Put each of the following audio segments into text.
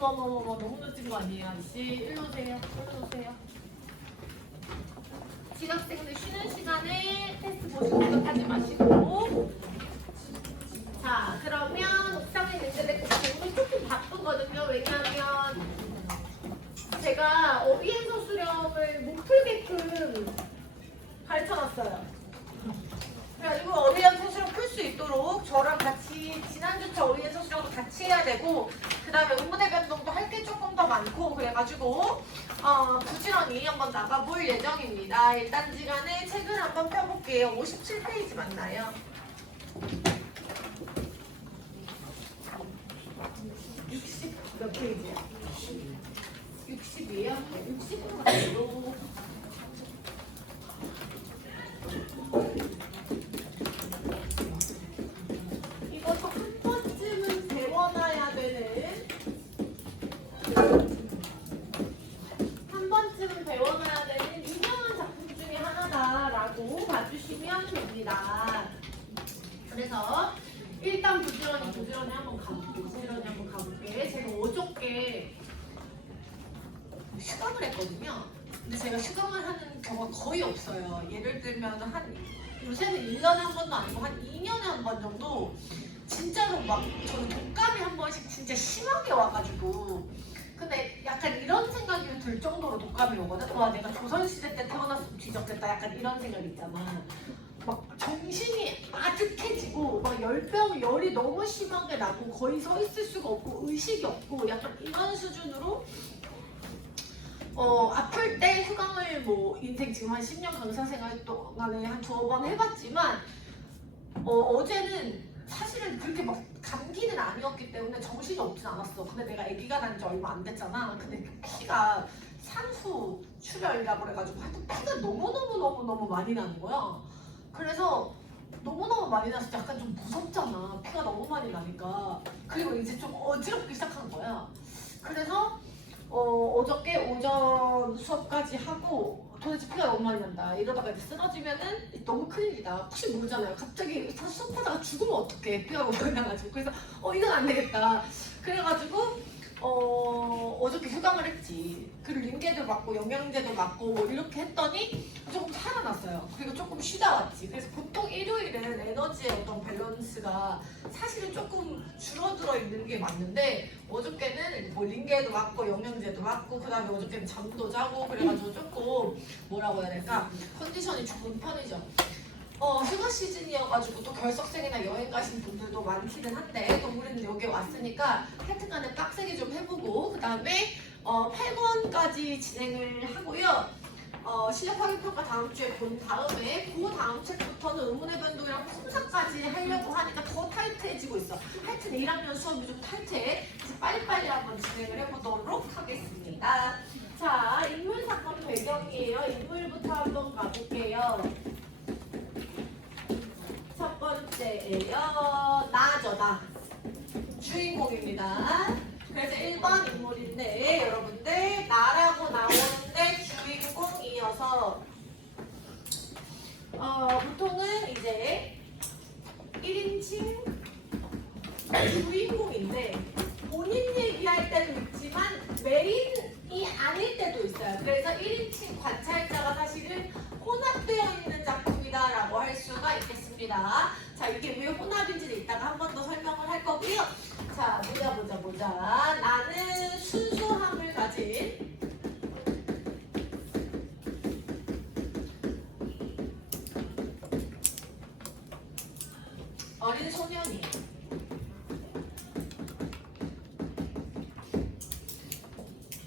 어머머머머 너무 늦은 거 아니에요 아저씨? 일로 오세요. 일로 오세요. 지각생들 쉬는 시간에 테스트 보시는 생각하지 마시고. 자 그러면 옥상에 있는데 오늘 조금 바쁘거든요. 왜냐하면 제가 어휘행서 수령을 못 풀게끔 가르쳐놨어요. 그래가지고 어휘행서 수령 풀 수 있도록 저랑 같이 지난주차 어휘행서 수령도 같이 해야 되고 그 다음에 의문의 변동도 할 게 조금 더 많고 그래가지고 부지런히 한번 나가볼 예정입니다. 일단 시간에 책을 한번 펴볼게요. 57페이지 맞나요? 60 몇 페이지야? 60이에요? 60으로 가요. 이것도 한 번쯤은 배워놔야 되는 유명한 작품 중에 하나다라고 봐주시면 됩니다. 그래서 일단 부지런히 한번 가볼게. 제가 어저께 휴강을 했거든요. 근데 제가 휴강을 하는 경우가 거의 없어요. 예를 들면 요새는 1년에 한 번도 아니고 한 2년에 한 번 정도 진짜로 막 저는 독감이 한 번씩 진짜 심하게 와가지고 근데 약간 이런 생각이 들 정도로 독감이 오거든. 와 내가 조선시대 때 태어났으면 뒤졌겠다 약간 이런 생각 있잖아. 막 정신이 아득해지고 막 열이 너무 심하게 나고 거의 서 있을 수가 없고 의식이 없고 약간 이런 수준으로 아플 때 휴강을 뭐 인생 지금 한 10년 강사 생활 동안에 한 2번 해봤지만 어제는 사실은 그렇게 막 감기는 아니었기 때문에 정신이 없진 않았어. 근데 내가 아기가 난 지 얼마 안 됐잖아. 근데 피가 산후 출혈이라고 그래가지고 하여튼 피가 너무 많이 나는 거야. 그래서 너무너무 많이 나서 약간 좀 무섭잖아. 피가 너무 많이 나니까. 그리고 이제 좀 어지럽기 시작한 거야. 그래서 어저께 오전 수업까지 하고 도대체 피가 너무 많이 난다. 이러다가 이제 쓰러지면은 너무 큰일이다. 혹시 모르잖아요. 갑자기 수업하다가 죽으면 어떡해. 피가 너무 많이 나가지고. 그래서 이건 안 되겠다. 그래가지고 어저께 휴강을 했지. 그리고 링게도 맞고 영양제도 맞고 뭐 이렇게 했더니 조금 살아났어요. 그리고 조금 쉬다 왔지. 그래서 보통 일요일은 에너지의 어떤 밸런스가 사실은 조금 줄어들어 있는 게 맞는데 어저께는 뭐 링게도 맞고 영양제도 맞고 그 다음에 어저께는 잠도 자고 그래가지고 조금 뭐라고 해야 될까 컨디션이 좋은 편이죠. 휴가 시즌이어가지고 또 결석생이나 여행 가신 분들도 많기는 한데 또 우리는 여기 왔으니까 하여튼간에 빡세게 좀 해보고 그 다음에 8권까지 진행을 하고요. 실력 확인 평가 다음 주에 본 다음에 그 다음 책부터는 의문의 변동이랑 품사까지 하려고 하니까 더 타이트해지고 있어. 하여튼 1학년 수업이 좀 타이트해. 그래서 빨리빨리 한번 진행을 해보도록 하겠습니다. 자, 인물 사건 배경이에요. 인물부터 한번 가볼게요. 첫 번째예요. 나죠, 나. 주인공입니다. 그래서 1번 인물인데 여러분들 나라고 나오는데 주인공이어서 보통은 이제 1인칭 주인공인데 본인 얘기할 때도 있지만 메인이 아닐 때도 있어요. 그래서 1인칭 관찰자가 사실은 혼합되어 있는 작품이다라고 할 수가 있겠습니다. 자, 이게 왜 혼합인지는 이따가 한 번 더 설명을 할 거고요. 자, 보자. 나는 순수함을 가진 어린 소년이에요.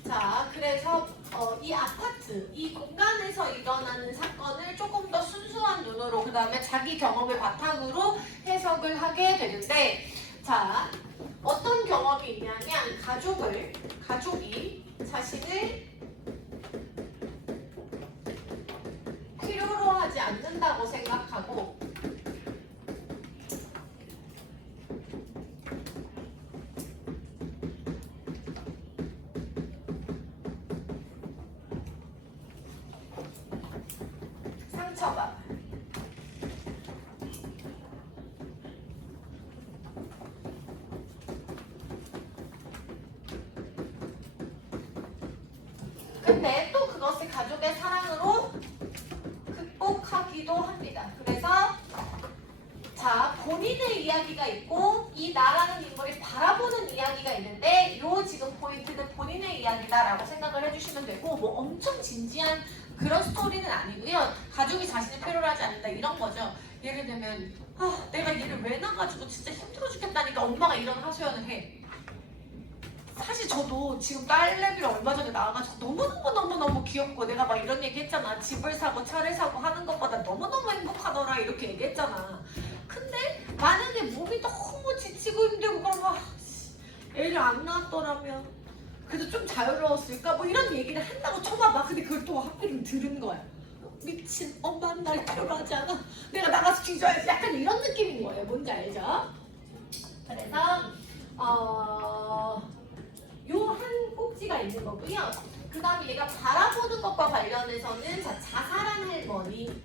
자, 그래서 이 아파트, 이 공간에서 일어나는 사건을 조금 더 순수한 눈으로 그 다음에 자기 경험을 바탕으로 해석을 하게 되는데 자, 어떤 경험이 있냐면 가족이 자신을 필요로 하지 않는다고 생각하고 상처가 근데 또 그것을 가족의 사랑으로 극복하기도 합니다. 그래서 자, 본인의 이야기가 있고 이 나라는 인물이 바라보는 이야기가 있는데 요 지금 포인트는 본인의 이야기다라고 생각을 해주시면 되고 뭐 엄청 진지한 그런 스토리는 아니고요. 가족이 자신을 필요로 하지 않는다 이런 거죠. 예를 들면 내가 얘를 왜 낳아가지고 진짜 힘들어 죽겠다니까 엄마가 이런 하소연을 해. 사실 저도 지금 딸내미를 얼마 전에 낳아가지고 너무너무 귀엽고 내가 막 이런 얘기 했잖아. 집을 사고 차를 사고 하는 것보다 너무너무 행복하더라 이렇게 얘기했잖아. 근데 만약에 몸이 너무 지치고 힘들고 그러면 애를 안 낳았더라면 그래도 좀 자유로웠을까? 뭐 이런 얘기를 한다고 쳐봐봐. 근데 그걸 또 하필이면 들은 거야. 미친 엄마는 날 필요로 하지 않아. 내가 나가서 뒤져야지. 약간 이런 느낌인 거예요. 뭔지 알죠? 그래서 요 한 꼭지가 있는 거고요. 그 다음에 얘가 바라보는 것과 관련해서는 자살한 할머니.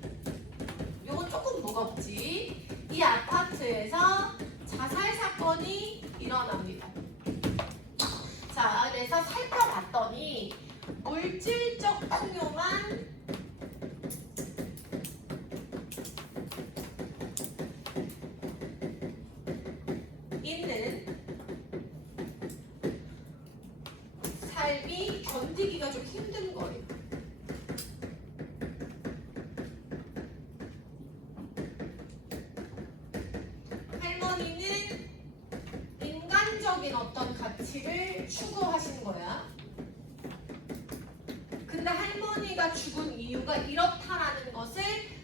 요건 조금 무겁지. 이 아파트에서 자살 사건이 일어납니다. 자, 그래서 살펴봤더니 물질적 풍요만 있는 삶이 견디기가 좀 힘든 거예요. 할머니는 인간적인 어떤 가치를 추구하신 거야. 근데 할머니가 죽은 이유가 이렇다라는 것을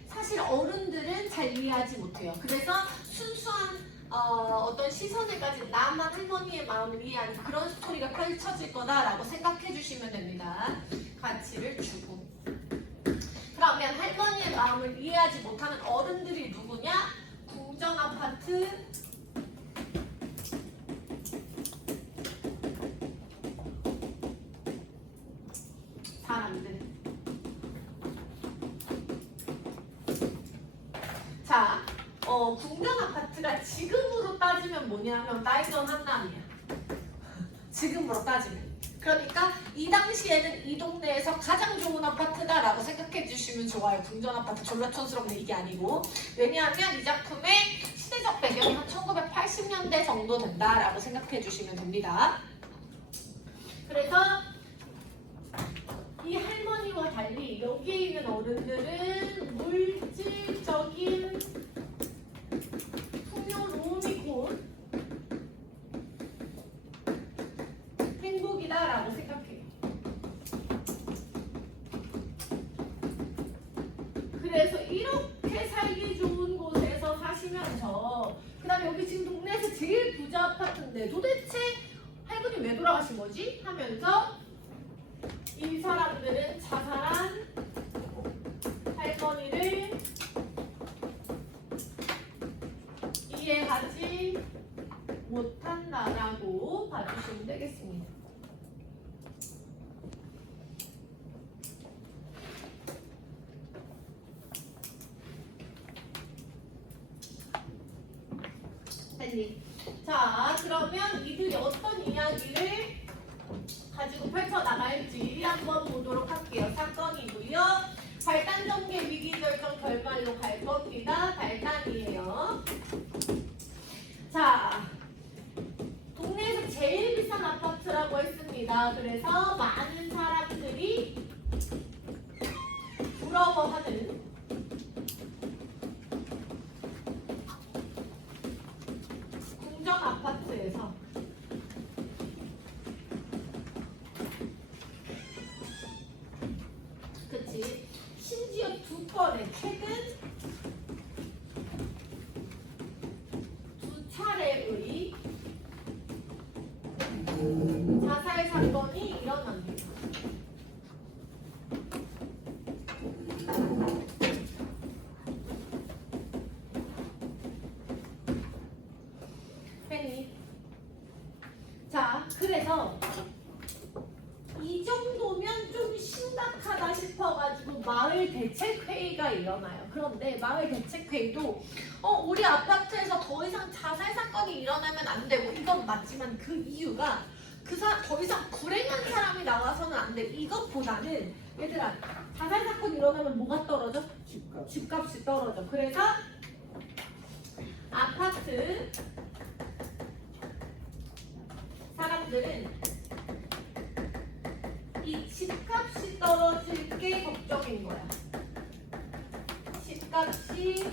사실 어른들은 잘 이해하지 못해요. 그래서 순수한 어떤 시선을 가진 나만 할머니의 마음을 이해하는 그런 스토리가 펼쳐질 거다라고 생각해 주시면 됩니다. 가치를 주고. 그러면 할머니의 마음을 이해하지 못하는 어른들이 누구냐? 궁정아파트 사람들. 자, 궁정아파트가 지금으로 따지면 뭐냐면 나이전 한남이야. 지금으로 따지면. 그러니까 이 당시에는 이 동네에서 가장 좋은 아파트다라고 생각해 주시면 좋아요. 궁정아파트 졸라 촌스럽네 이게 아니고. 왜냐하면 이 작품의 시대적 배경이 한 1980년대 정도 된다라고 생각해 주시면 됩니다. 그래서 이 할머니와 달리 여기에 있는 어른들은 물질적인 풍요로움이 곧 행복이다라고 생각해요. 그래서 이렇게 살기 좋은 곳에서 사시면서 그 다음에 여기 지금 동네에서 제일 부자 아파트인데 도대체 할머니 왜 돌아가신 거지? 하면서 이 사람들은 자살한 할머니를 이해하지 못한다라고 봐주시면 되겠습니다. 됐니? 자, 그러면 이들이 어떤 이야기를 가지고 펼쳐나갈지 한번 보도록 할게요. 사건이고요. 발단 전개 위기 결정 결말로 갈 겁니다. 발단이에요. 자, 동네에서 제일 비싼 아파트라고 했습니다. 그래서 많은 사람들이 부러워하는 궁정 아파트에서 그치? 심지어 두 번에 최근 두 차례의 자살 사건이 일어납니다. 자, 그래서 이 정도면 좀 심각하다 싶어가지고 마을 대책회의가 일어나요. 그런데 마을 대책회의도 우리 아파트에서 더 이상 자살 사건이 일어나면 안 되고 이건 맞지만 그 이유가 더 이상 불행한 사람이 나와서는 안 근데 이것보다는 얘들아 자살 사건 일어나면 뭐가 떨어져? 집값. 집값이 떨어져. 그래서 아파트 사람들은 이 집값이 떨어질 게 걱정인 거야. 집값이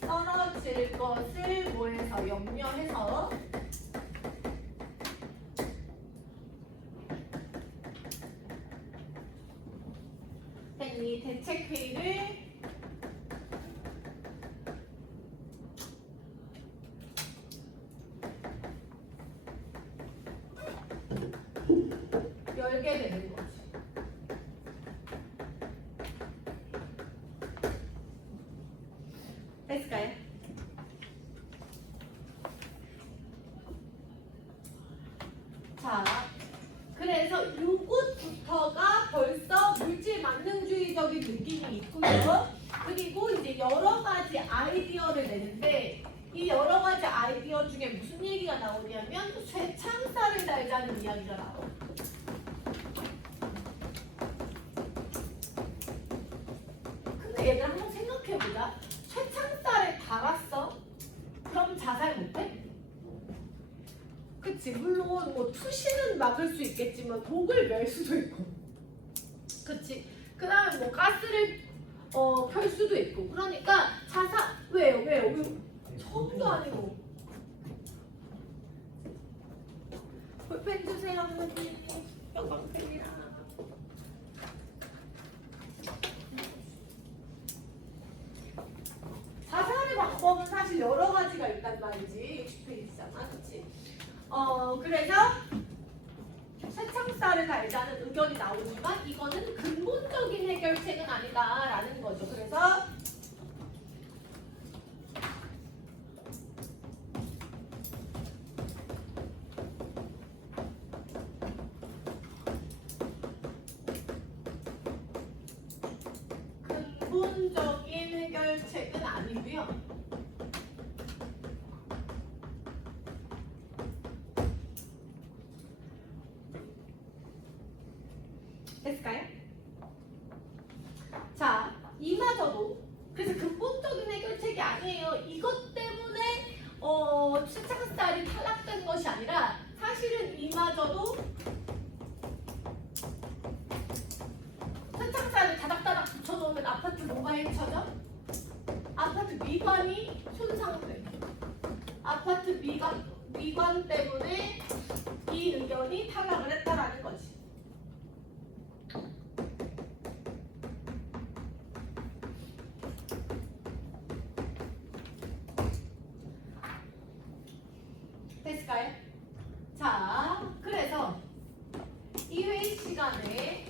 떨어질 것을 뭐해서 염려해서 이 대책회의를 열게 되는 거지. 됐을까요? 자, 그래서 이곳부터가 벌써 물질 만능주의적인 느낌이 있고요. 그리고 이제 여러 가지 아이디어를 내는데 이 여러 가지 아이디어 중에 무슨 얘기가 나오냐면 쇠창살을 달자는 이야기가 나와. 근데 얘들 한번 생각해보자. 쇠창살에 달았어? 그럼 자살 못해? 그치. 물론 뭐 투시는 막을 수 있겠지만 독을 멸 수도 있고. 그치. 그 다음에 뭐 가스를 펼 수도 있고. 그러니까 자살 왜요? 처음도 아니고. 볼펜 주세요, 어머니. 형광펜이랑. 자살의 방법은 사실 여러 가지가 있단 말이지. 60페이지잖아, 그치? 그래서 쇠창살을 달자는 의견이 나오지만 이거는 근본적인 해결책은 아니다라는 거죠. 그래서 근본적인 해결책은 아니고요. 됐을까요? 자, 이마저도 그래서 근본적인 해결책이 아니에요. 이것 때문에 쇠창살이 탈락된 것이 아니라 사실은 이마저도 쇠창살을 다닥다닥 붙여놓으면 아파트 뭐가 해쳐져? 아파트 미관이 손상돼. 아파트 미관 때문에 이 의견이 탈락을 했다라는 거지. 됐을까요? 자, 그래서 이 회의 시간에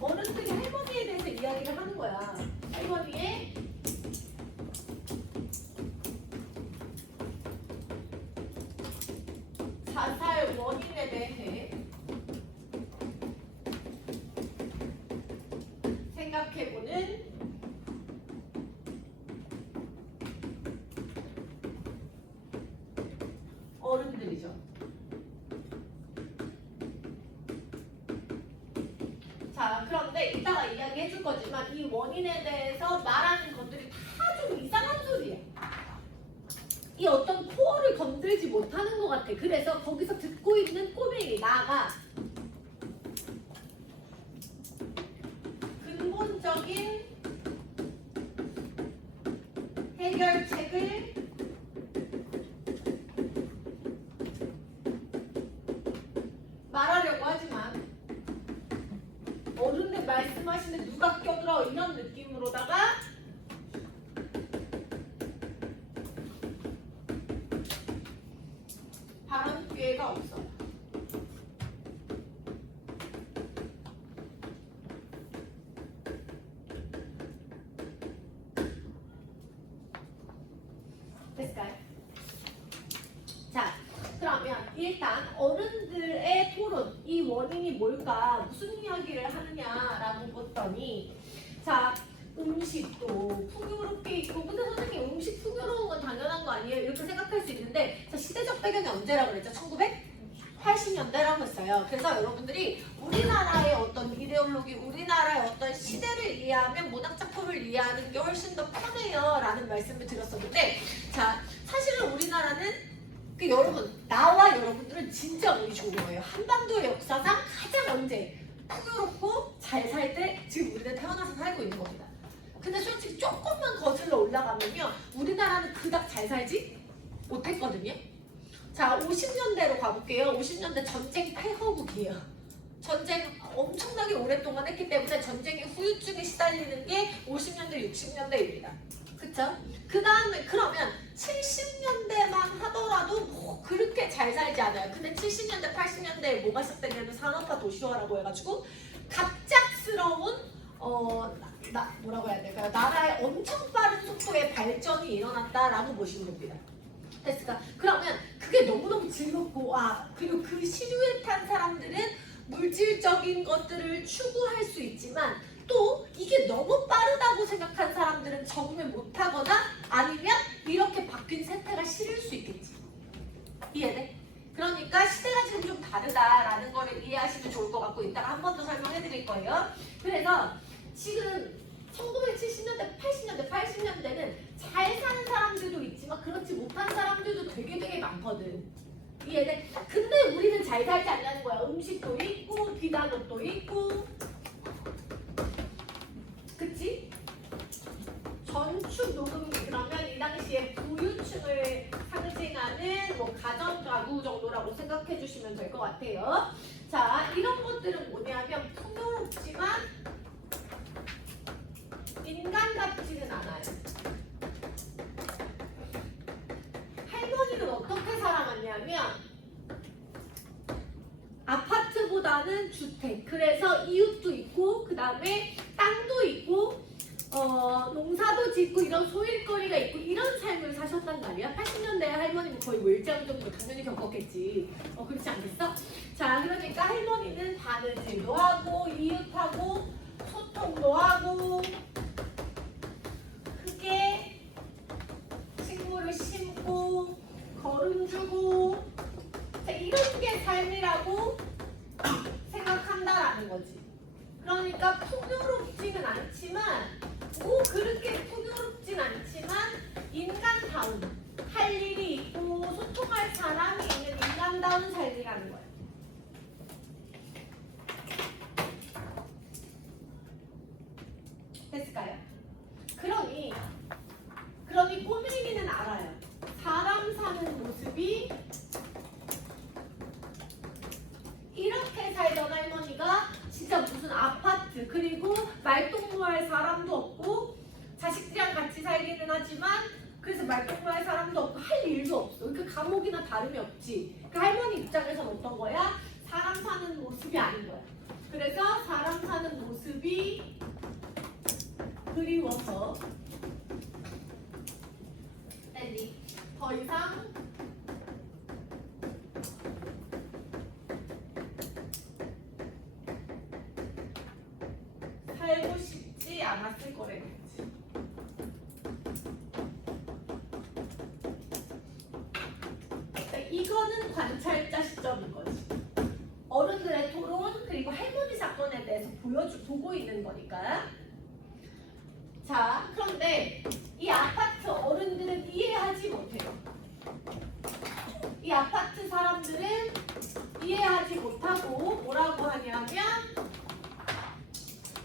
어른들이 할머니에 대해서 이야기를 하는 거야. 할머니의 자살 원인에 대해 생각해보는 어른들이죠. 자, 그런데 이따가 이야기해 줄 거지만 이 원인에 대해서 말하는 것들이 다 좀 이상한 소리야. 이 어떤 코어를 건들지 못하는 것 같아. 그래서 거기서 듣고 있는 꼬맹이 나가 근본적인 해결책을 말하려고 하지만 어른들 말씀하시는데 누가 껴들어 이런 느낌으로다가 발언 기회가 없어요. 됐을까요? 자, 그러면 일단 어른들의 토론, 이 원인이 뭘까, 무슨 이야기를 하느냐라고 봤더니, 자, 음식도 풍요롭게 있고, 근데 선생님 음식 풍요로운 건 당연한 거 아니에요? 이렇게 생각할 수 있는데, 자, 시대적 배경이 언제라고 그랬죠? 1980 80년대라고 했어요. 그래서 여러분들이 우리나라의 어떤 이데올로기, 우리나라의 어떤 시대를 이해하면 문학작품을 이해하는 게 훨씬 더 편해요 라는 말씀을 드렸었는데, 자, 사실은 우리나라는 여러분, 나와 여러분들은 진짜 운이 좋은 거예요. 한반도의 역사상 가장 언제 풍요롭고 잘 살 때 지금 우리는 태어나서 살고 있는 겁니다. 근데 솔직히 조금만 거슬러 올라가면요, 우리나라는 그닥 잘 살지 못했거든요. 자, 50년대로 가볼게요. 50년대 전쟁 폐허국이에요. 전쟁 엄청나게 오랫동안 했기 때문에 전쟁의 후유증에 시달리는 게 50년대, 60년대입니다. 그쵸? 그 다음에 그러면 70년대만 하더라도 뭐 그렇게 잘 살지 않아요. 근데 70년대, 80년대에 뭐가 시작되냐면 산업화 도시화라고 해가지고 갑작스러운 뭐라고 해야 될까요? 나라의 엄청 빠른 속도의 발전이 일어났다라고 보시면 됩니다. 됐을까? 그러면 그게 너무너무 즐겁고, 그리고 그 시류에 탄 사람들은 물질적인 것들을 추구할 수 있지만 또 이게 너무 빠르다고 생각한 사람들은 적응을 못하거나 아니면 이렇게 바뀐 세태가 싫을 수 있겠지. 이해돼? 그러니까 시대가 지금 좀 다르다라는 거를 이해하시면 좋을 것 같고, 이따가 한 번 더 설명해 드릴 거예요. 그래서 지금 1970년대, 80년대, 80년대는 잘 사는 사람들도 있지만 그렇지 못한 사람들도 되게 많거든. 이해돼? 근데 우리는 잘 살지 않냐는 거야. 음식도 있고 비단옷도 있고, 그치? 전축 노동기, 그러면 이 당시에 부유층을 상징하는 뭐 가전 가구 정도라고 생각해 주시면 될 것 같아요. 자, 이런 것들은 뭐냐면 풍요롭지만 인간 같지는 않아요. 할머니는 어떻게 살아갔냐면 아파트보다는 주택, 그래서 이웃도 있고 그 다음에 땅도 있고 농사도 짓고 이런 소일거리가 있고 이런 삶을 사셨단 말이야. 80년대 할머니는 거의 뭐 일장 정도 당연히 겪었겠지. 그렇지 않겠어? 자, 그러니까 할머니는 바느질도 하고 이웃하고 소통도 하고 크게 식물을 심고 거름 주고, 자, 이런 게 삶이라고 생각한다라는 거지. 그러니까 풍요롭지는 않지만 그렇게 풍요롭진 않지만 인간다운, 할 일이 있고 소통할 사람이 있는 인간다운 삶이라는 거예요. 됐을까요? 그러니 꼬맹이는 알아요. 사람 사는 모습이 이렇게 살던 할머니가 진짜 무슨 아파트, 그리고 말동무할 사람도 없고 자식들이랑 같이 살기는 하지만 그래서 말동무할 사람도 없고 할 일도 없어. 그 감옥이나 다름이 없지. 그 할머니 입장에서는 어떤 거야? 사람 사는 모습이 아닌 거야. 그래서 사람 사는 모습이 그리워서 더 이상 살고 싶지 않았을 거랬지. 이거는 관찰자 시점인 거지. 어른들의 토론, 그리고 할머니 사건에 대해서 보고 있는 거니까. 자, 그런데 이 아파트 어른들은 이해하지 못해요. 이 아파트 사람들은 이해하지 못하고 뭐라고 하냐면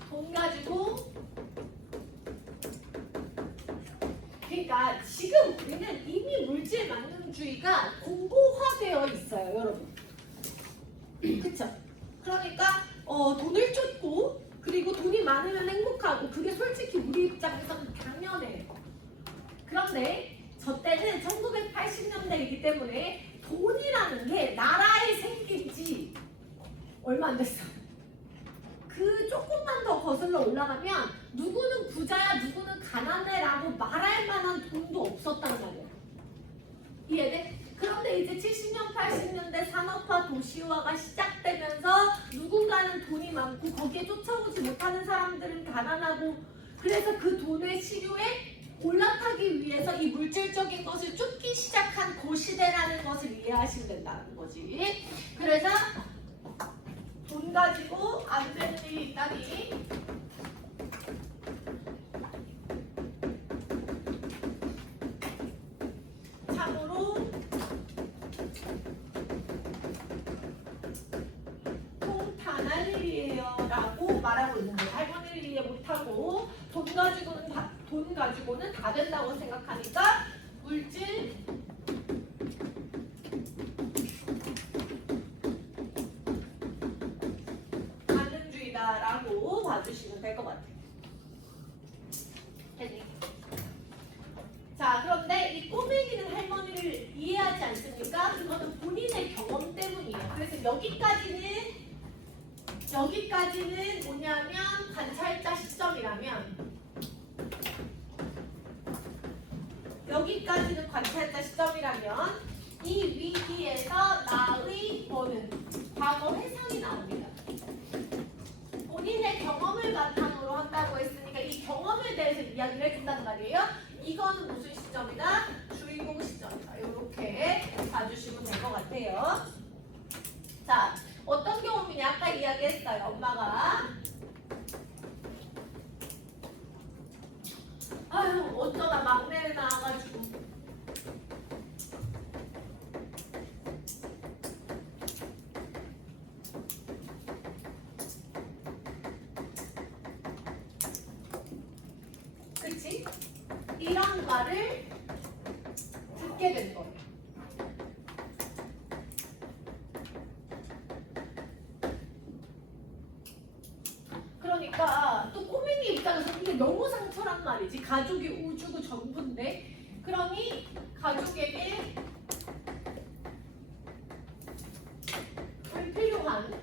돈 가지고, 그러니까 지금 우리는 이미 물질 만능주의가 공고화되어 있어요, 여러분. 그쵸? 그러니까 돈을 쫓고 그리고 돈이 많으면 행복하고, 그게 솔직히 우리 입장에서는 당연해요. 그런데 저 때는 1980년대이기 때문에 돈이라는 게 나라에 생긴 지 얼마 안 됐어. 그 조금만 더 거슬러 올라가면 누구는 부자야 누구는 가난해라고 말할 만한 돈도 없었단 말이야. 이해돼? 그런데 이제 70년, 80년대 산업화 도시화가 시작되면서 누군가는 돈이 많고 거기에 쫓아오지 못하는 사람들은 가난하고, 그래서 그 돈의 시류에 올라타기 위해서 이 물질적인 것을 쫓기 시작한 고시대라는 것을 이해하시면 된다는 거지. 그래서 돈 가지고 안 되는 일이 있다니. 참으로 통탄할 일이에요 라고 말하고 있는 거예요. 할머니를 이해 못하고 돈 가지고는 다 된다고 생각하니까 물질 가능주의다라고 봐주시면 될 것 같아요. 됐니? 자, 그런데 이 꼬맹이는 할머니를 이해하지 않습니까? 그거는 본인의 경험 때문이에요. 그래서 여기까지는 뭐냐면 관찰자 시점이라면 이 위기에서 나의 뭐는 과거 회상이 나옵니다. 본인의 경험을 바탕으로 한다고 했으니까 이 경험에 대해서 이야기를 해준단 말이에요. 이거는 무슨 시점이다? 주인공 시점이다. 이렇게 봐주시면 될 것 같아요. 자, 어떤 경험이냐? 아까 이야기했어요. 엄마가 아유 어쩌다 막내를 낳아가지고 그치? 이런 말을 듣게 된 거예요. 그러니까 또 꼬맹이 입장에서 이게 너무 상처란 말이지. 가족이 우주고 전부인데. 그러니 가족에게 불필요한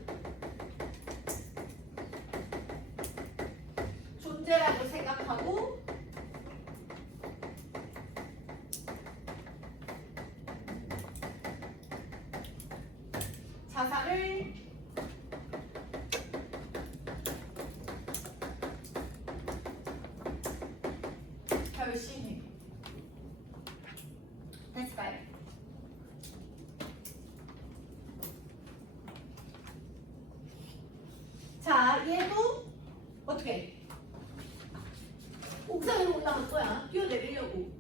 존재라고 생각하고 자살을 결심해. 됐을까요? 자, 얘도 어떻게? 옥상으로 올라갈 거야. 뛰어내리려고.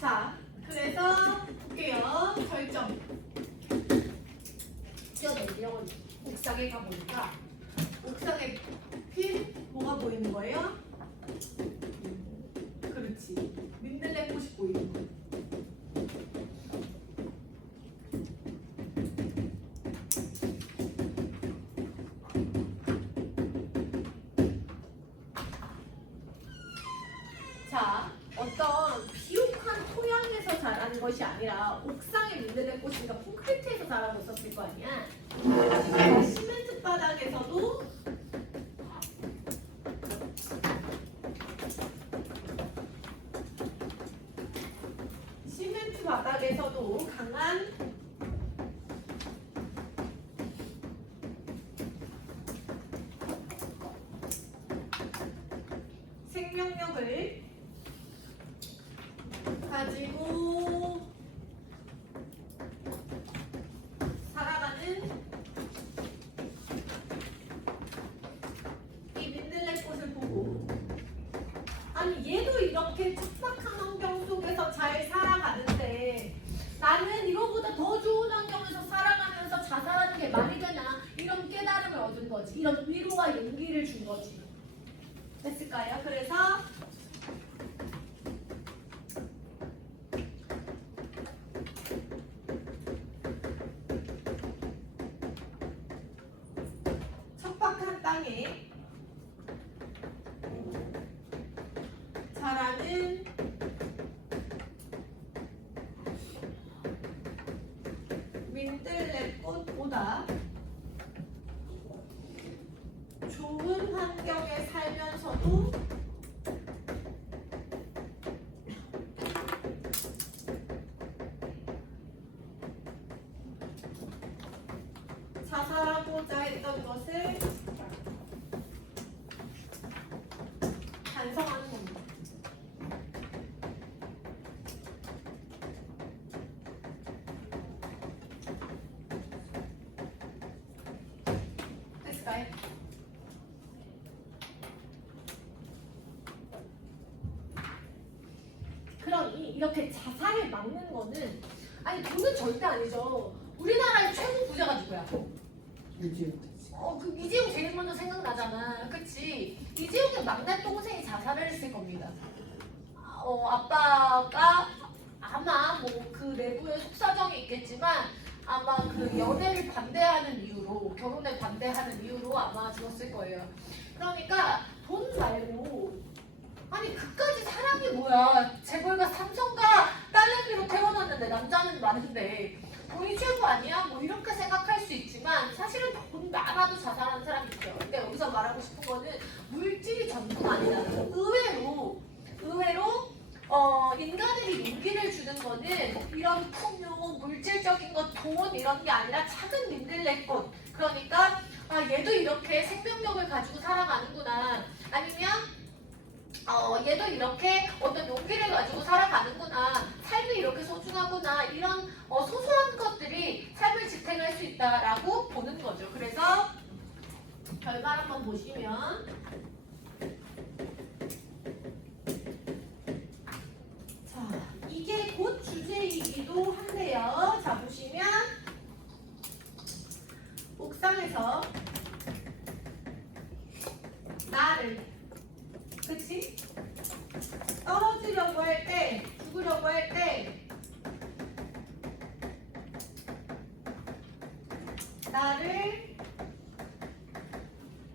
자, 그래서 볼게요. 결정. 뛰어내리려고 옥상에 가보니까 옥상에 핀 뭐가 보이는 거예요? 그렇지. 민들레꽃이 보이는 거예요. 자, 어떤 비옥한 토양에서 자라는 것이 아니라 옥상에 민들레꽃이니까 콘크리트에서 자라고 있었을 거 아니야. 시멘트 바닥에서도 강한 생명력을 가지고 살아가는 이 민들레꽃을 보고 아니 얘도 이렇게 척박한 환경 속에서 잘 살아가는데 나는 이거보다 더 좋은 환경에서 살아가면서 자살하는 게 말이 되나 이런 깨달음을 얻은 거지. 이런 위로와 용기를 준 거지. 됐을까요? 그래서 척박한 땅에 자라는 민들레꽃보다 좋은 환경에 살면서도 자살하고자 했던 것을 반성하는 겁니다. 됐을까요? 그러니 이렇게 자살을 막는 거는 아니 돈은 절대 아니죠. 우리나라의 최고 부자가 누구야? 이지훈. 그 이재용 제일 먼저 생각나잖아. 그치? 이재용의 막내 동생이 자살을 했을 겁니다. 아빠가 아마 뭐 그 내부에 속사정이 있겠지만 아마 그 연애를 반대하는 이유로 결혼을 반대하는 이유로 아마 죽었을 거예요. 그러니까 돈 말고 아니 그까지 사랑이 뭐야? 재벌가 삼성가 딸내미로 태어났는데 남자는 많은데 돈이 최고 아니야? 뭐 이렇게 생각할 수 있지만 사실은 돈 많아도 자살하는 사람이 있어요. 근데 여기서 말하고 싶은 거는 물질이 전부가 아니다. 의외로 인간에게 용기를 주는 거는 이런 풍요, 물질적인 것, 돈 이런 게 아니라 작은 민들레꽃. 그러니까 얘도 이렇게 생명력을 가지고 살아가는구나. 아니면 얘도 이렇게 어떤 용기를 가지고 살아가는구나. 삶이 이렇게 소중하구나. 이런 소소한 것들이 삶을 지탱할 수 있다라고 보는 거죠. 그래서 결말 한번 보시면 자, 이게 곧 주제이기도 한데요. 자, 보시면 옥상에서 나를 그치? 떨어지려고 할 때, 죽으려고 할 때 나를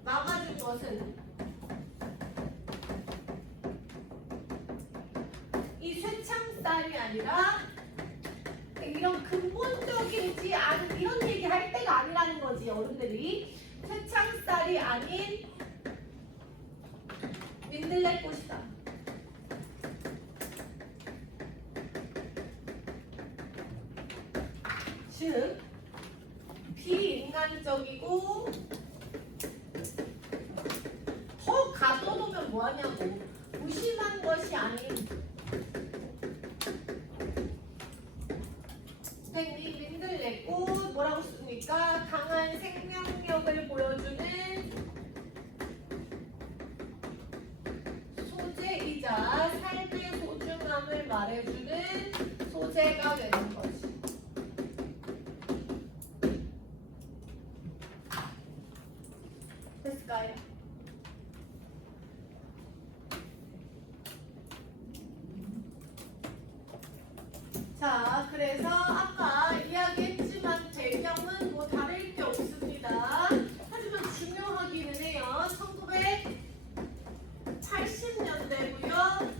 막아준 것은 이 쇠창살이 아니라 이런 근본적이지 않은 이런 얘기 할 때가 아니라는 거지. 어른들이 쇠창살이 아닌 민들레꽃이다. 즉 비인간적이고 더 가둬놓으면 뭐하냐고 무심한 것이 아닌 민들레꽃 뭐라고 씁니까? 강한 생명력을 보여주는 소재이자 삶의 소중함을 말해주는 소재가 되는 거지. 됐을까요? 자, 그래서 아까 이야기했지만 배경은 뭐 다를 게 없습니다. 하지만 중요하기는 해요. 1980년대고요.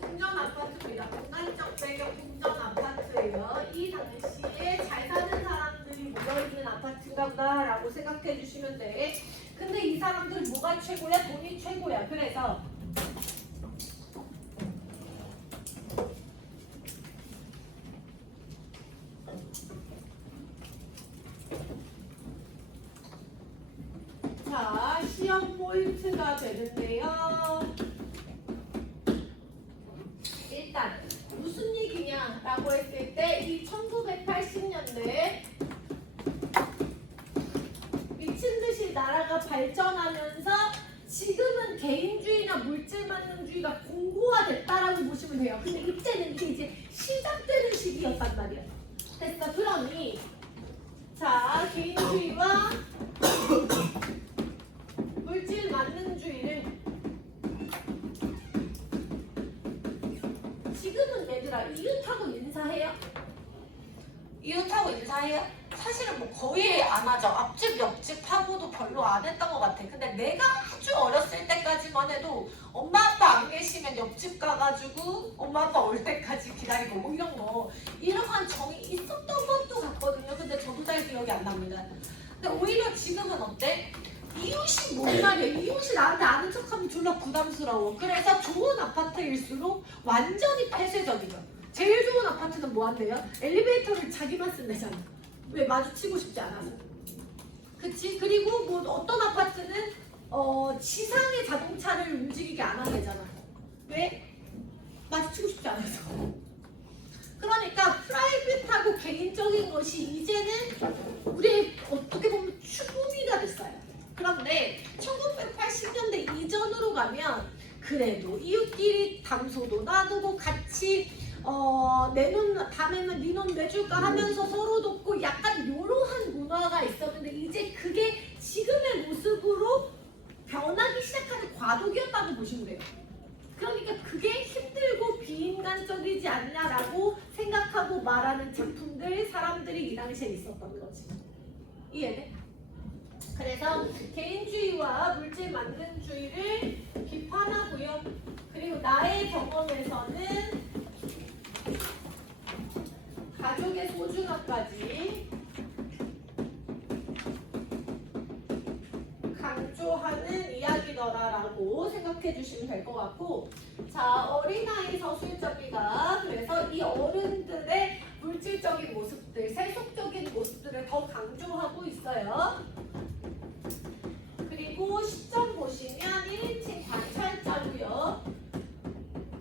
궁전 아파트입니다. 공간적 배경 궁전 아파트예요. 이 당시에 잘 사는 사람들이 모여있는 아파트인가 보다라고 생각해 주시면 돼. 근데 이 사람들 뭐가 최고야? 돈이 최고야. 그래서 자, 시험 포인트가 되는데요. 일단 무슨 얘기냐라고 했을 때 이 1980년대 미친 듯이 나라가 발전하면서 지금은 개인주의나 물질만능주의가 공고화됐다라고 보시면 돼요. 근데 이때는 이게 이제 시작되는 시기였단 말이야. 됐어. 그러니 자, 개인주의와 물질 만능주의를 지금은 얘들아 이웃하고 인사해요? 이웃하고 인사해요? 사실은 뭐 거의 안 하죠. 앞집 옆집하고도 별로 안 했던 것 같아. 근데 내가 아주 어렸을 때까지만 해도 엄마 아빠 안 계시면 옆집 가가지고 엄마 아빠 올 때까지 기다리고 뭐 이러한 정이 있었던 것도 같거든요. 근데 저도 잘 기억이 안 납니다. 근데 오히려 지금은 어때? 이웃이 뭔 말이야. 이웃이 나한테 아는 척하면 졸라 부담스러워. 그래서 좋은 아파트일수록 완전히 폐쇄적이죠. 제일 좋은 아파트는 뭐 한대요? 엘리베이터를 자기만 쓴대잖아. 왜? 마주치고 싶지 않아서. 그치? 그리고 뭐 어떤 아파트는 지상의 자동차를 움직이게 안 한대잖아. 왜? 마주치고 싶지 않아서. 그러니까 프라이빗하고 개인적인 것이 이제는 우리의 어떻게 보면 추구미가 됐어. 나누고 같이 내 눈 밤에는 네 눈 내줄까 하면서 서로 돕고 약간 이러한 문화가 있었는데 이제 그게 지금의 모습으로 변하기 시작하는 과도기였다고 보시면 돼요. 그러니까 그게 힘들고 비인간적이지 않냐라고 생각하고 말하는 제품들, 사람들이 이 당시에 있었던 거지. 이해돼? 그래서 개인주의와 물질 만능주의를 비판하고요. 그리고 나의 경험에서는 가족의 소중함까지 강조하는 이야기더라라고 생각해 주시면 될 것 같고, 자, 어린아이 서술적이가 그래서 이 어른들의 물질적인 모습들, 세속적인 모습들을 더 강조하고 있어요. 그리고 시점 보시면 1인칭 관찰자고요.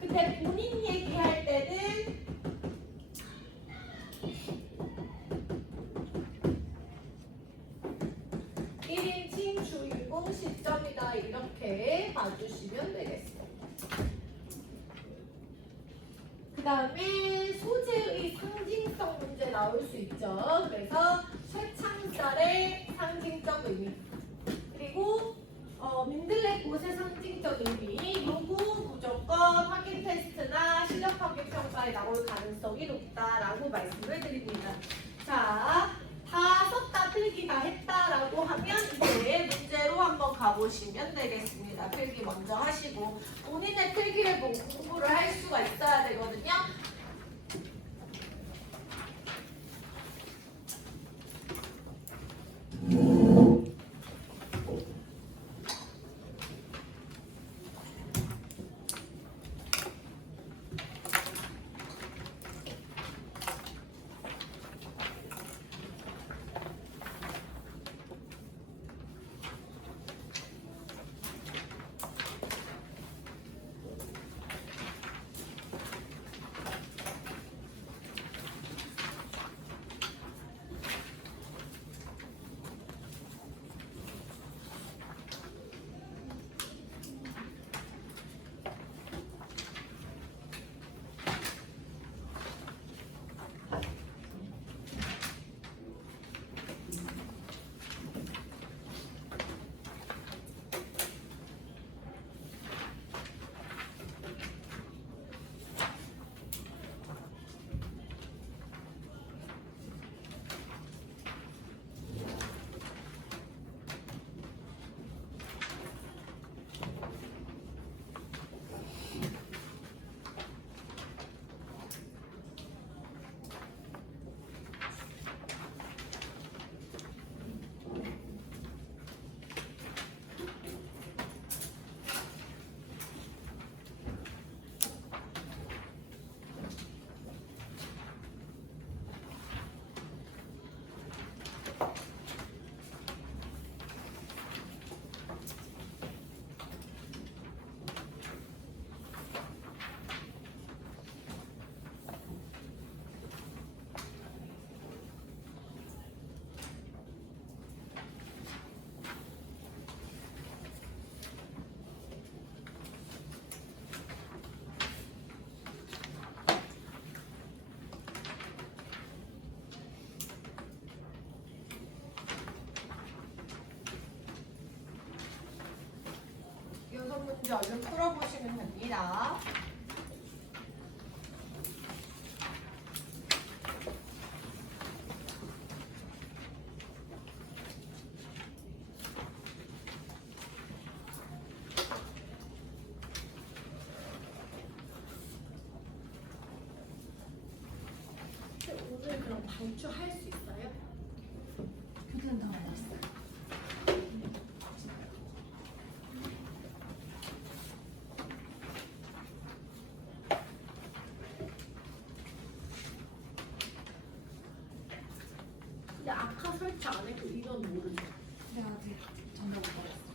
근데 본인 얘기할 때는 주인공 시점이다 이렇게 봐주시면 되겠습니다. 그 다음에 소재의 상징성 문제 나올 수 있죠. 그래서 쇠창살의 상징적 의미, 그리고 민들레 꽃의 상징적 의미, 요거 무조건 확인 테스트나 실력 확인 평가에 나올 가능성이 높다라고 말씀을 드립니다. 자, 다 썼다 필기 다 했다라고 하면 이제 문제로 한번 가보시면 되겠습니다. 필기 먼저 하시고 본인의 필기를 보고 공부를 할 수가 있어야 되거든요. 문제 얼른 풀어보시면 됩니다. 오늘 그럼 발주할 수 있어요? 교대는 다 왔어요. 근데 아까 설치 안 했고 이건 모르죠. 근데 아직 전달 못 받았어.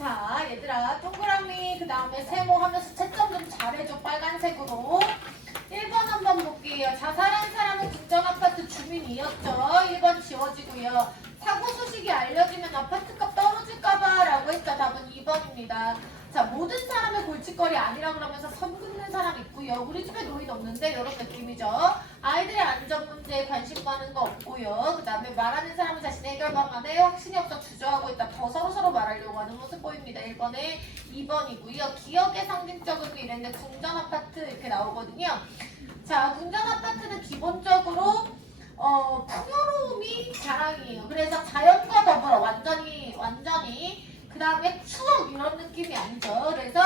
자, 얘들아, 동그라미, 그 다음에 세모 하면서 채점 좀 잘해줘, 빨간색으로. 1번 한번 볼게요. 자살한 사람은 국정아파트 주민이었죠. 1번 지워지고요. 사고 소식이 알려지면 아파트값 떨어질까봐 라고 했죠. 답은 2번입니다. 자, 모든 사람의 골칫거리 아니라 그러면서 선 긋는 사람 있고요. 우리 집에 노인 없는데 이런 느낌이죠. 아이들의 안전 문제에 관심 많은 거 없고요. 그 다음에 말하는 사람은 자신의 해결 방안에 확신이 없어 주저하고 있다. 더 서로서로 말하려고 하는 모습 보입니다. 1번에 2번이고요. 기억의 상징적으로 이랬는데 궁전아파트 이렇게 나오거든요. 자, 궁전아파트는 기본적으로 풍요로움이 자랑이에요. 그래서 자연과 더불어 완전히 그 다음에 추억 이런 느낌이 아니죠. 그래서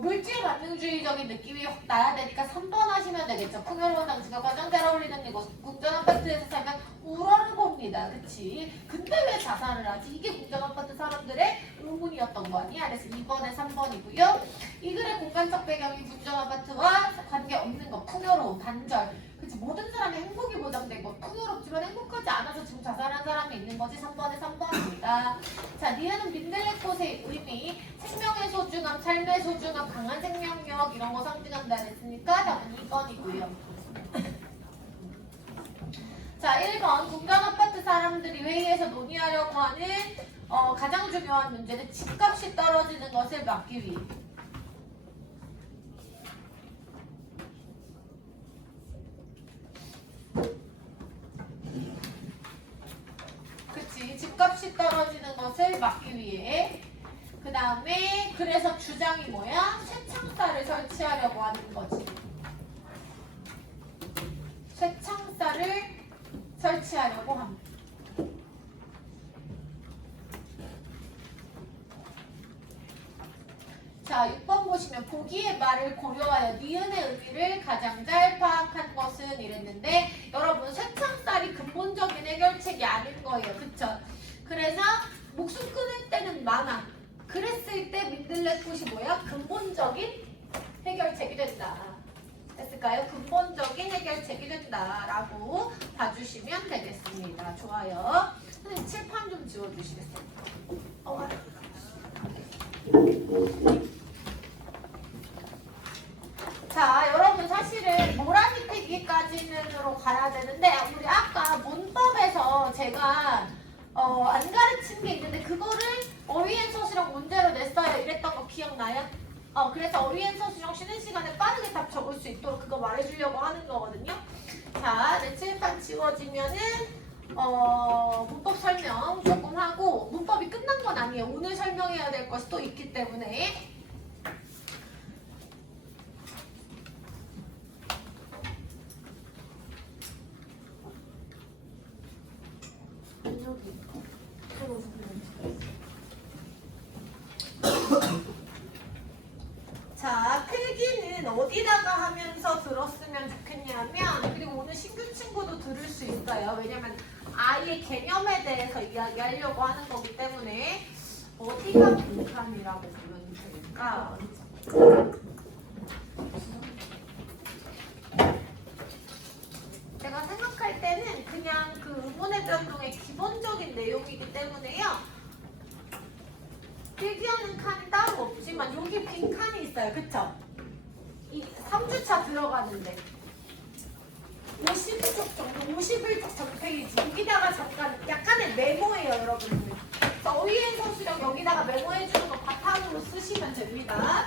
물질 만능주의적인 느낌이 확 나야 되니까 3번 하시면 되겠죠. 풍요로운 당신과 가장 잘 어울리는 이곳. 궁전아파트에서 살면 우러를 봅니다. 그치? 근데 왜 자살을 하지? 이게 궁전아파트 사람들의 의문이었던 거 아니야? 그래서 2번에 3번이고요. 이 글의 공간적 배경이 궁전아파트와 관계없는 거. 풍요로움, 단절. 그치? 모든 사람의 행복이 보장되고 풍요롭지만 행복하지 않아서 지금 자살한 사람이 있는 거지. 3번에 3번입니다. 자, 니은은 민들레꽃의 의미, 생명의 소중함, 삶의 소중함, 강한 생명력 이런 거 상징한다 그랬으니까 답은 2번이고요. 자, 1번 궁전아파트 사람들이 회의에서 논의하려고 하는 가장 중요한 문제는 집값이 떨어지는 것을 막기 위해. 그치, 집값이 떨어지는 것을 막기 위해. 그 다음에 그래서 주장이 뭐야? 쇠창살을 설치하려고 하는 거지. 쇠창살을 설치하려고 합니다. 자, 6번 보시면 보기의 말을 고려하여 니은의 의미를 가장 잘 파악한 것은 이랬는데 여러분 쇠창살이 근본적인 해결책이 아닌 거예요. 그쵸? 그래서 목숨 끊을 때는 많아. 그랬을 때 민들레꽃이 뭐야? 근본적인 해결책이 된다. 됐을까요? 근본적인 해결책이 된다라고 봐주시면 되겠습니다. 좋아요. 선생님 칠판 좀 지워주시겠어요? 자, 여러분 사실은 모라미 태기까지는으로 가야 되는데 우리 아까 문법에서 제가 안 가르친 게 있는데 그거를 어휘앤서술형 문제로 냈어요. 이랬던 거 기억나요? 그래서 어휘앤서술형 쉬는 시간에 빠르게 답 적을 수 있도록 그거 말해주려고 하는 거거든요. 자, 내 칠판 지워지면은 문법 설명 조금 하고 문법이 끝난 건 아니에요. 오늘 설명해야 될 것이 또 있기 때문에. 자, 필기는 어디다가 하면서 들었으면 좋겠냐면 그리고 오늘 신규 친구도 들을 수 있어요. 왜냐면 아이의 개념에 대해서 이야기하려고 하는 거기 때문에 어디가 빈칸이라고 보면 될까? 제가 생각할 때는 그냥 그 의문의 변동의 기본적인 내용이기 때문에요. 필기하는 칸이 따로 없지만 여기 빈 칸이 있어요. 그쵸? 이 3주차 들어가는데 51쪽 정도, 51쪽 전 페이지 여기다가 잠깐 약간의 메모예요, 여러분들. 어휘앤서술형 여기다가 메모해주는 거 바탕으로 쓰시면 됩니다.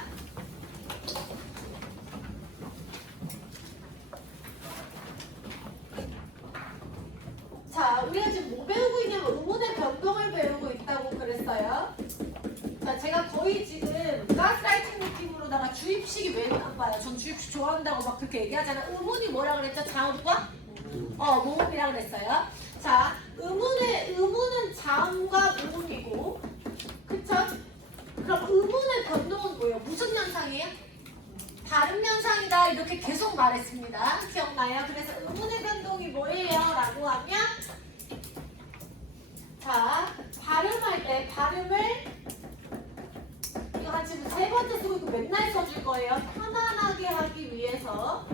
자, 우리가 지금 뭐 배우고 있냐면 의문의 변동을 배우고 있다고 그랬어요. 자, 제가 거의 지금 가스라이팅 느낌으로다가 주입식이 왜 나빠요? 전 주입식 좋아한다고 막 그렇게 얘기하잖아요. 의문이 뭐라 그랬죠? 자음과? 모음이라 그랬어요. 자, 의문은 자음과 모음이고, 그쵸? 그럼 의문의 변동은 뭐예요? 무슨 현상이에요? 다른 현상이다 이렇게 계속 말했습니다. 기억나요? 그래서 의문의 변동이 뭐예요? 라고 하면 자, 발음할 때 발음을 이거 지금 세 번째 쓰고 있고 맨날 써줄 거예요. 편안하게 하기 위해서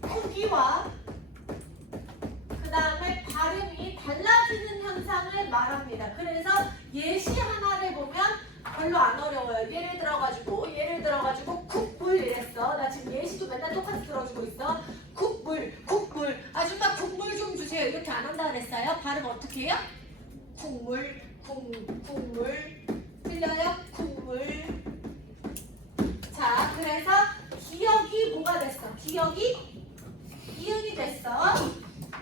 크기와 그 다음에 발음이 달라지는 현상을 거를 말합니다. 그래서 예시 하나를 보면 별로 안 어려워요. 예를 들어가지고 국물 이랬어. 나 지금 예시도 맨날 똑같이 들어주고 있어. 국물. 아줌마 국물 좀 주세요. 이렇게 안 한다 그랬어요. 발음 어떻게 해요? 국물. 들려요? 국물. 자, 그래서 기억이 뭐가 됐어? 기억이 이응이 됐어.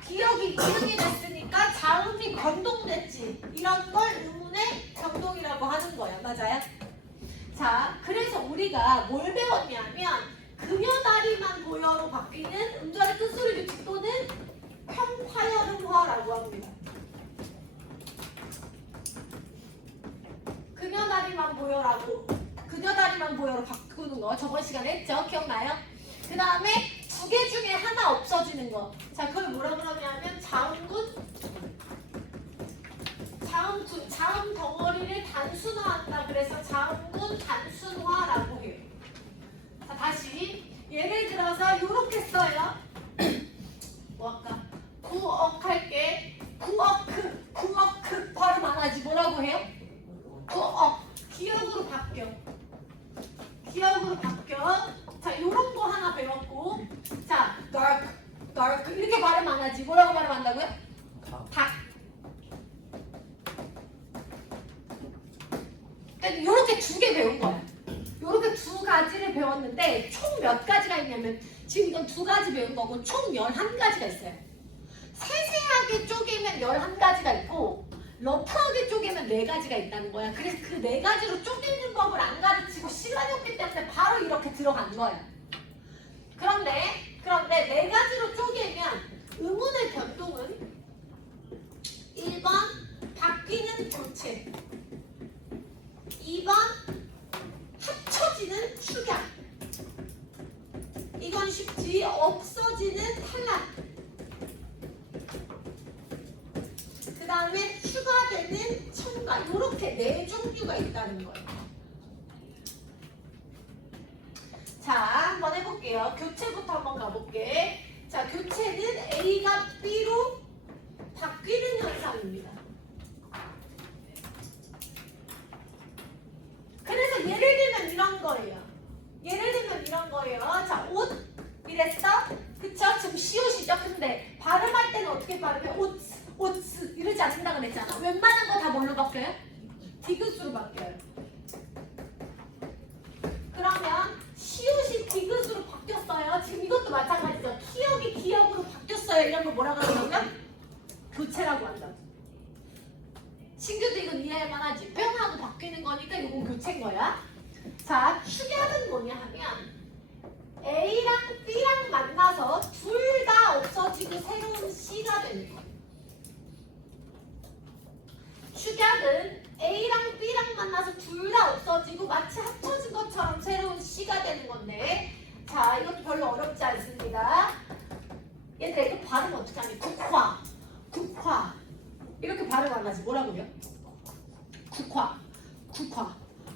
기억이 이응이 됐으니까 자음이 변동됐지. 이런 걸 의문의 변동이라고 하는 거야. 맞아요? 자, 그래서 우리가 뭘 배웠냐면 그녀다리만 보여로 바뀌는 음절의 뜻소리 규칙 또는 평화열음화라고 합니다. 그녀다리만 보여로 바꾸는 거 저번 시간에 했죠? 기억나요? 그 다음에 두 개 중에 하나 없어지는 거. 자, 그걸 뭐라 그러냐면 자음 덩어리를 단순화한다. 그래서 자음군 단순화라고 해요. 자, 다시 예를 들어서 이렇게 써요. 뭐 할까? 구억 할게. 구억 발음 안 하지. 뭐라고 해요? 구억. 기억으로 바뀌어. 자, 이런 거 하나 배웠고. 자, dark 이렇게 발음 안 하지. 뭐라고 발음한다고요? 닭. 이렇게 두 개 배운 거야. 이렇게 두 가지를 배웠는데 총 몇 가지가 있냐면 지금 이건 두 가지 배운 거고 총 11가지가 있어요. 세세하게 쪼개면 11가지가 있고 러프하게 쪼개면 4가지가 있다는 거야. 그래서 그 4가지로 쪼개는 법을 안 가르치고 시간이 없기 때문에 바로 이렇게 들어간 거야. 그런데 4가지로 쪼개면 의문의 변동은 1번 바뀌는 교체, 2번 합쳐지는 축약, 이건 쉽지. 없어지는 탈락, 그 다음에 추가되는 첨가. 이렇게 4종류가 있다는 거예요. 자, 한번 해볼게요. 교체부터 한번 가볼게. 자, 교체는 A가 B로 바뀌는 현상입니다. 그래서 예를 들면 이런 거예요. 자, 옷 이랬어? 그쵸? 지금 시옷이죠? 근데 발음할 때는 어떻게 발음해? 옷 이러지 않는다 그랬잖아. 웬만한 거 다 뭘로 바뀌어요? 디귿으로 바뀌어요. 그러면 시옷이 디귿으로 바뀌었어요. 지금 이것도 마찬가지죠. 기억이 기억으로 바뀌었어요. 이런 거 뭐라 그러냐면 교체라고 한다. 신규도 이건 이해할만 하지. 뿅하고 바뀌는 거니까 이건 교체인 거야. 자, 축약은 뭐냐 하면 A랑 B랑 만나서 둘 다 없어지고 새로운 C가 되는 거야. 축약은 A랑 B랑 만나서 둘 다 없어지고 마치 합쳐진 것처럼 새로운 C가 되는 건데, 자, 이것도 별로 어렵지 않습니다. 얘들아, 이거 발음 어떻게 하니? 국화 이렇게 발음 안 하지. 뭐라고요? 국화.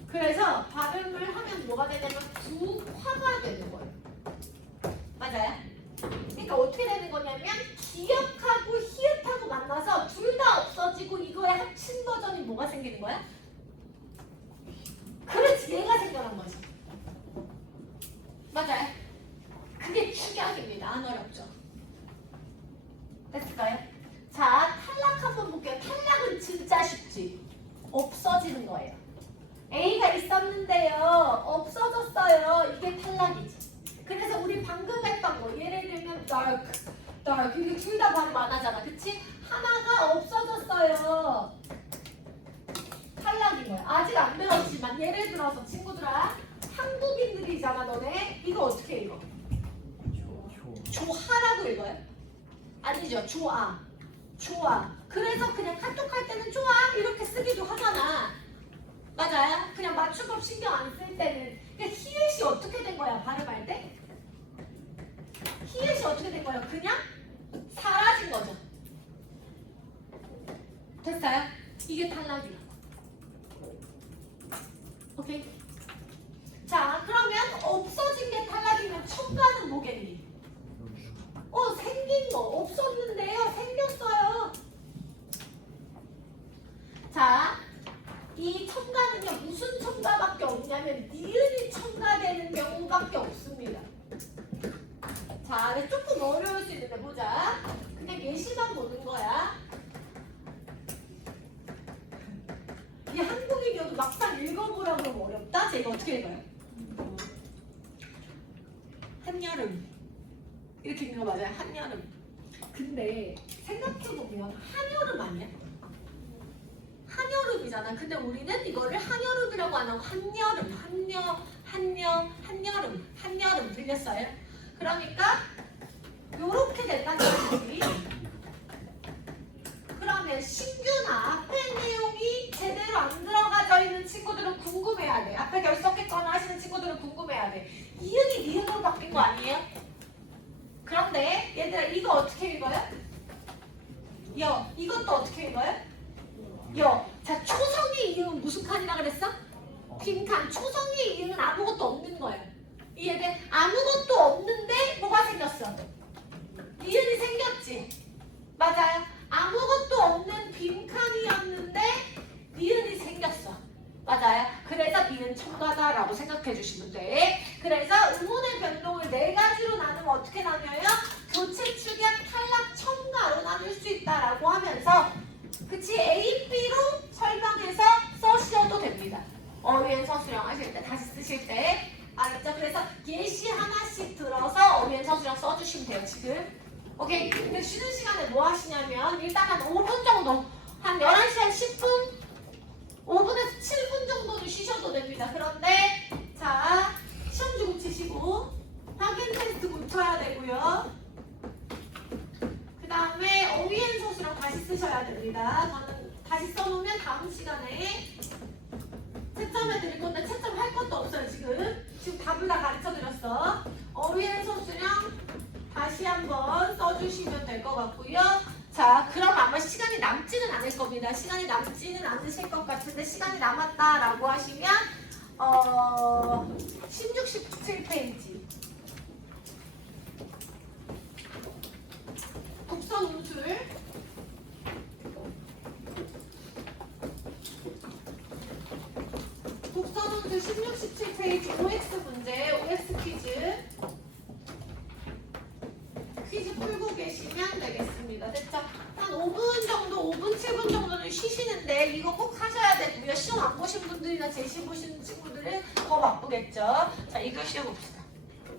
그래서 발음을 하면 뭐가 되냐면 국화가 되는 거예요. 맞아요? 그러니까 어떻게 되는 거냐면 기억하고 히읗하고 만나서 둘 다 없어지고 이거의 합친 버전이 뭐가 생기는 거야? 그렇지, 얘가 생겨난 거지. 맞아요? 그게 축약입니다. 안 어렵죠? 됐을까요? 자, 탈락 한번 볼게요. 탈락은 진짜 쉽지. 없어지는 거예요. A가 있었는데요, 없어졌어요. 이게 탈락이지. 그래서 우리 방금 했던 거, 예를 들면 dark 이게 둘 다 발음 안 하잖아. 그치? 하나가 없어졌어요. 탈락인 거야. 아직 안 배웠지만 예를 들어서 친구들아, 한국인들이잖아 너네. 이거 어떻게 읽어? 조하라고 읽어요? 아니죠. 좋아. 그래서 그냥 카톡 할 때는 좋아 이렇게 쓰기도 하잖아. 맞아요? 그냥 맞춤법 신경 안 쓸 때는. 그러니까 히읗이 어떻게 된 거야? 발음할 때? 히읗이 어떻게 된 거야? 그냥 사라진 거죠. 됐어요? 이게 탈락이야. 오케이? 자, 그러면 없어진 게 탈락이면 첨가는 뭐겠니? 생긴 거. 없었는데요, 생겼어요. 이 첨가는요 무슨 첨가밖에 없냐면 니은이 첨가되는 경우밖에 없습니다. 자, 근데 조금 어려울 수 있는데 보자. 그냥 예시만 보는 거야. 이 한국인이어도 막상 읽어보라 그러면 어렵다? 제가 어떻게 읽어요? 한여름 이렇게 읽는 거 맞아요? 한여름. 근데 생각해보면 한여름 아니야? 한여름이잖아. 근데 우리는 이거를 한여름이라고 안 하고 한여름, 한여름 들렸어요? 그러니까 요렇게 됐다는 거지. 그러면 신규나 앞에 내용이 제대로 안 들어가져 있는 친구들은 궁금해야 돼. 앞에 결석했거나 하시는 친구들은 궁금해야 돼. 이응이 니은으로 바뀐 거 아니에요? 그런데 얘들아 이거 어떻게 읽어요? 이것도 어떻게 읽어요? 자, 초성의 이응은 무슨 칸이라 그랬어? 빈칸. 초성의 이응은 아무것도 없는 거예요. 이해돼? 아무것도 없는데 뭐가 생겼어? 니은이 생겼지? 맞아요. 아무것도 없는 빈칸이었는데 니은이 생겼어. 맞아요. 그래서 니은 첨가다라고 생각해 주시면 돼. 그래서 의문의 변동을 4가지로 나누면 어떻게 나뉘어요? 교체, 축약, 탈락, 첨가로 나눌 수 있다라고 하면서 그치? A, B로 설명해서 써주셔도 됩니다. 어휘엔서 수령 하실 때, 다시 쓰실 때. 알았죠? 그래서 예시 하나씩 들어서 어휘엔서 수령 써주시면 돼요, 지금. 오케이? 근데 쉬는 시간에 뭐 하시냐면 일단 한 5분 정도, 한 11시 한 10분? 5분에서 7분 정도는 쉬셔도 됩니다. 그런데 자, 시험지 고치시고 확인 테스트 고쳐야 되고요. 그 다음에 어휘엔서 수령 다시 쓰셔야 됩니다. 저는 다시 써놓으면 다음 시간에 채점해 드릴 건데 채점할 것도 없어요. 지금 답을 다 가르쳐 드렸어. 어휘엔서 수령 다시 한번 써주시면 될 것 같고요. 자, 그럼 아마 시간이 남지는 않을 겁니다. 시간이 남지는 않으실 것 같은데 시간이 남았다라고 하시면 16, 17페이지 독서 논술 독서 논술 16, 17페이지 OX 문제, OX 퀴즈 풀고 계시면 되겠습니다. 됐죠? 한 5분 정도, 5분, 7분 정도는 쉬시는데 이거 꼭 하셔야 되고요. 시험 안 보신 분들이나 제시 보시는 친구들은 더 바쁘겠죠? 자, 이거 시험 봅시다.